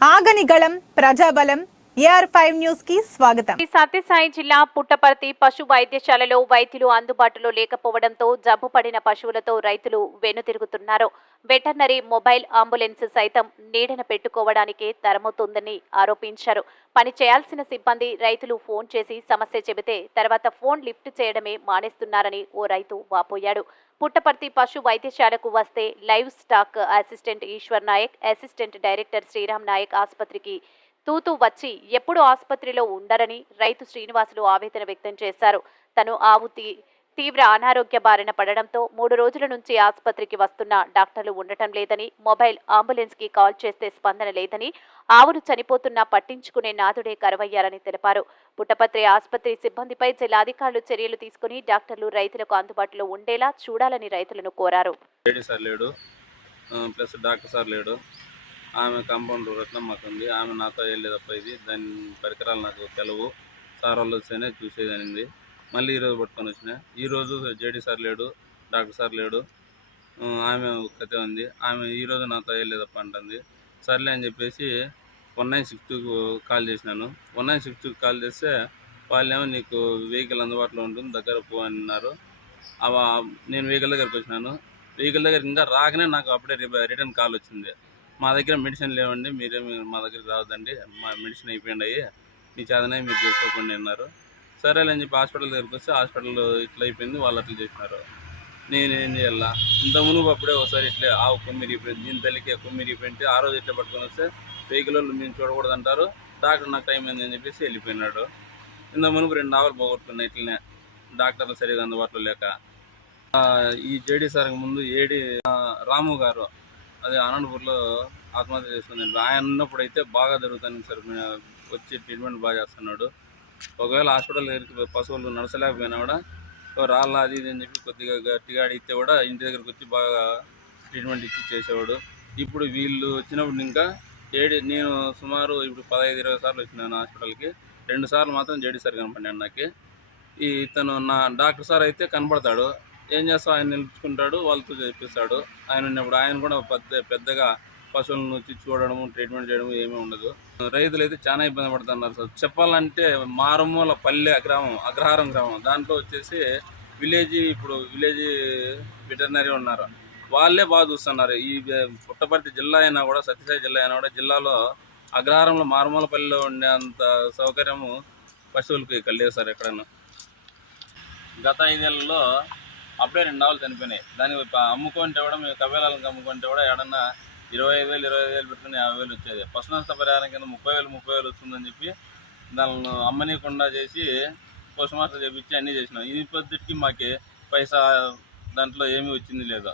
ఆగని గళం ప్రజాబలం ఫైవ్ న్యూస్కి స్వాగతం సత్యసాయి జిల్లా పుట్టపర్తి పశు వైద్యశాలలో వైద్యులు అందుబాటులో లేకపోవడంతో జబ్బు పడిన పశువులతో రైతులు వెనుతిరుగుతున్నారు. వెటర్నరీ మొబైల్ అంబులెన్స్ సైతం నీడన పెట్టుకోవడానికి తరమవుతుందని ఆరోపించారు. పని చేయాల్సిన సిబ్బంది రైతులు ఫోన్ చేసి సమస్య చెబితే తర్వాత ఫోన్ లిఫ్ట్ చేయడమే మానేస్తున్నారని ఓ రైతు వాపోయాడు. పుట్టపర్తి పశు వైద్యశాలకు వస్తే livestock assistant Eshwar Naik assistant director Sriram Naik ఆసుపత్రికి తూతూ వచ్చి ఎప్పుడు ఆసుపత్రిలో ఉండరని రైతు శ్రీనివాసులు ఆవేదన వ్యక్తం చేశారు. తను ఆవు తీ- తీవ్ర అనారోగ్య బారిన పడడంతో మూడు రోజుల నుంచి ఆసుపత్రికి వస్తున్న డాక్టర్లు ఉండటం లేదని మొబైల్ అంబులెన్స్కి కాల్ చేస్తే స్పందన లేదని ఆవును చనిపోతున్నా పట్టించుకునే నాథుడే కరువయ్యారని తెలిపారు. పుట్టపత్రి ఆసుపత్రి సిబ్బందిపై జిల్లాధికారులు చర్యలు తీసుకుని డాక్టర్లు రైతులకు అందుబాటులో ఉండేలా చూడాలని రైతులను కోరారు. ప్లస్ డాక్టర్ సార్ లేడు. ఆమె కాంపౌండర్ రత్నమ్మకు ఉంది ఆమె నాతో వెళ్ళేదప్ప ఇది. దాని పరికరాలు నాకు తెలవు. సార్ వాళ్ళు వస్తేనే చూసేదనింది మళ్ళీ ఈరోజు పట్టుకొని వచ్చిన. ఈరోజు జేడీ సార్ లేడు డాక్టర్ సార్ లేడు. ఆమె ఒక్కతే ఉంది. ఆమె ఈరోజు నాతో వెళ్ళేదప్ప అంటుంది. సర్లే అని చెప్పేసి వన్ నైన్ సిక్స్ టూకు కాల్ చేసినాను. వన్ నైన్ సిక్స్ టూకి కాల్ చేస్తే వాళ్ళేమో నీకు వెహికల్ అందుబాటులో ఉంటుంది దగ్గర పో అన్నారు. అవ నేను వెహికల్ దగ్గరికి వచ్చినాను. వెహికల్ దగ్గర ఇంకా రాకనే నాకు అప్పుడే రి- రిటర్న్ కాల్ వచ్చింది. మా దగ్గర మెడిసిన్ లేవండి మీరే మా దగ్గరికి రావద్దండి. మా మెడిసిన్ అయిపోయినాయి మీ చేతనే మీరు చేసుకోకండి అన్నారు. సరేలే అని చెప్పి హాస్పిటల్ దగ్గరికి వస్తే హాస్పిటల్ ఇట్లా అయిపోయింది వాళ్ళు అట్లా చేసినారు నేనేం చేయాలా? ఇంత మునుపు అప్పుడే ఒకసారి ఇట్లే ఆవు కుమ్మిరి అయిపోయింది దీని తల్లికి కుమ్మిరి అయిపోయింది ఆ రోజు ఇట్లా పట్టుకొని వస్తే వెహికల్ వాళ్ళు మేము చూడకూడదు అంటారు. డాక్టర్ నాకు టైం అయింది అని చెప్పేసి వెళ్ళిపోయినాడు. ఇంత మునుపు రెండు ఆవులు పోగొట్టుకున్నాయి ఇట్లనే. డాక్టర్లు సరిగా అందుబాటులో లేక. ఈ జేడీ సార్ ముందు ఏడి రాము గారు అది అనంతపూర్లో ఆత్మహత్య చేసుకుందండి ఆయన ఉన్నప్పుడు అయితే బాగా జరుగుతుంది సార్ వచ్చి ట్రీట్మెంట్ బాగా చేస్తున్నాడు. ఒకవేళ హాస్పిటల్ దగ్గరికి పశువులు నడచలేకపోయినా కూడా రాళ్ళ అది ఇది అని చెప్పి కొద్దిగా గట్టిగా అడిగితే కూడా ఇంటి దగ్గరికి వచ్చి బాగా ట్రీట్మెంట్ ఇచ్చి చేసేవాడు. ఇప్పుడు వీళ్ళు వచ్చినప్పుడు ఇంకా ఏడి నేను సుమారు ఇప్పుడు పదహైదు ఇరవై సార్లు వచ్చినాను హాస్పిటల్కి రెండు సార్లు మాత్రం జేడీ సార్ కనపడినాడు నాకు. ఈ ఇతను నా డాక్టర్ సార్ అయితే కనపడతాడు. ఏం చేస్తావు? ఆయన నిలుచుకుంటాడు వాళ్ళతో చేపిస్తాడు ఆయన ఉన్నప్పుడు ఆయన కూడా పెద్ద పెద్దగా పశువులను వచ్చి చూడడము ట్రీట్మెంట్ చేయడము ఏమీ ఉండదు. రైతులు అయితే చాలా ఇబ్బంది పడుతున్నారు సార్. చెప్పాలంటే మారుమూల పల్లె గ్రామం అగ్రహారం గ్రామం. దాంట్లో వచ్చేసి విలేజ్ ఇప్పుడు విలేజ్ వెటర్నరీ ఉన్నారు. వాళ్ళే బాగా చూస్తున్నారు. ఈ పుట్టపర్తి జిల్లా అయినా కూడా సత్యసాయి జిల్లా అయినా కూడా జిల్లాలో అగ్రహారంలో మారుమూల పల్లెలో ఉండే అంత సౌకర్యము పశువులకి ఇక్కడ లేదు సార్ ఎక్కడన్నా గత ఐదేళ్ళలో అప్పుడే రెండు ఆవులు చనిపోయినాయి. దాన్ని అమ్ముకుంటే కూడా మేము కబేలాలకు అమ్ముకుంటే కూడా ఏడన్నా ఇరవై ఐదు వేలు ఇరవై ఐదు వేలు పెట్టుకుని యాభై వేలు వచ్చేది. పశు నష్ట పరిహారం కింద ముప్పై వేలు ముప్పై వేలు వస్తుందని చెప్పి దానిని అమ్మనీయకుండా చేసి పోస్ట్ మాస్టర్ చేపించి అన్నీ చేసినాం. ఈ పద్ధతికి మాకు పైసా దాంట్లో ఏమీ వచ్చింది లేదు?